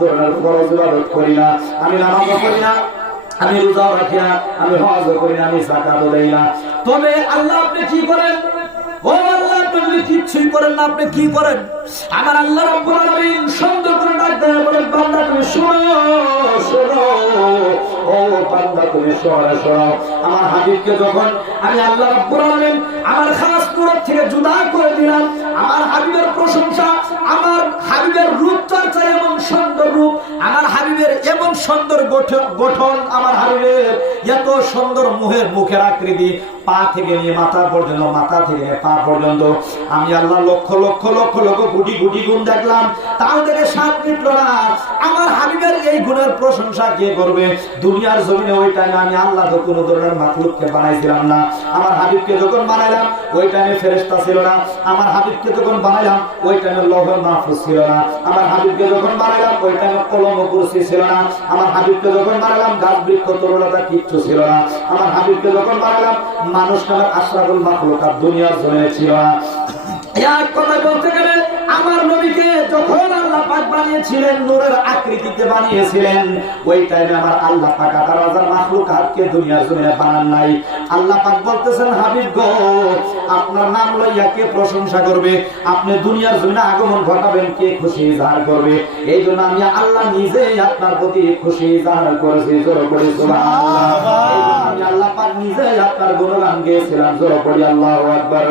ধরনের ফরজ ইবাদত করি না, আমি নামাজ পড়ি না, আমি রোজা রাখি না, আমি হজ করি না, আমি যাকাতও দেই না, তবে আল্লাহ আপনি কি করেন? ও আল্লাহ, আপনি কিছুই করেন না, আপনি কি করেন? আমার আল্লাহ রাব্বুল আলামিন সুন্দর করে ডাক দেয়, বলেন বান্দা তুমি শোনো, শোনো, ও বান্দা তুমি শোনো, শোনো। আমার হাবিবকে যখন আমি আল্লাহ রাব্বুল আলামিন আমার খাস পুরত থেকে জুদা করে দিলাম, আমার হাবিবের প্রশংসা, আমার হাবিবের রূপ চর্চা, এমন সুন্দর রূপ, আমার হাবিবের এমন সুন্দর গঠন, আমার হাবিবের এত সুন্দর মুখের আকৃতি, পা থেকে নিয়ে মাথা পর্যন্ত, মাথা থেকে নিয়ে পা পর্যন্ত, আমি আল্লাহ লক্ষ লক্ষ লক্ষ লক্ষ কোটি কোটি গুণ দেখলাম, তাও থেকে সাত মিটল না। আমার হাবিবের এই গুণের প্রশংসা কে করবে? দুনিয়ার জমিনে ওই টাইমে আমি আল্লাহ তো কোনো ধরনের মাখলুককে বানাইছিলাম না। আমার হাবিবকে যখন বানাইলাম ওই টাইমে ফেরেশতা ছিল না। আমার হাবিবকে যখন বানাইলাম ওই টাইমে লৌহ মাহফুজ ছিল না। আমার হাবিবকে যখন বানাইলাম ওই টাইমে কলম ও কুরসি ছিল না। আমার হাবিবকে যখন বানাইলাম গাছ বৃক্ষ তরুলতা কিচ্ছু ছিল না। আমার হাবিবকে যখন বানাইলাম মানুষ নামের আশরাফুল মাখলুকাত দুনিয়ার জমিনে ছিল না। এক কথা বলতে গেলে আমার নবীকে যখন আল্লাহ পাক বানিয়েছিলেন, নূরের আকৃতিতে বানিয়েছিলেন, ওই টাইমে আমার আল্লাহ পাক 18,000 মাখলুকাতকে দুনিয়ার জমিনে বানান নাই। আল্লাহ পাক বলতেছেন, হাবিব গো, আপনার নাম লইয়া কে প্রশংসা করবে? আপনি দুনিয়ার জমিনে আগমন ঘটাবেন, কে খুশি ইজহার করবে? এই জন্য আমি আল্লাহ নিজেই আপনার প্রতি খুশি ইজহার করেছি। জোরে পড়ি সুবহানাল্লাহ। এই জন্য আমি আল্লাহ পাক নিজেই আপনার গুণগান গেয়েছিলাম। জোরে পড়ি আল্লাহু আকবার।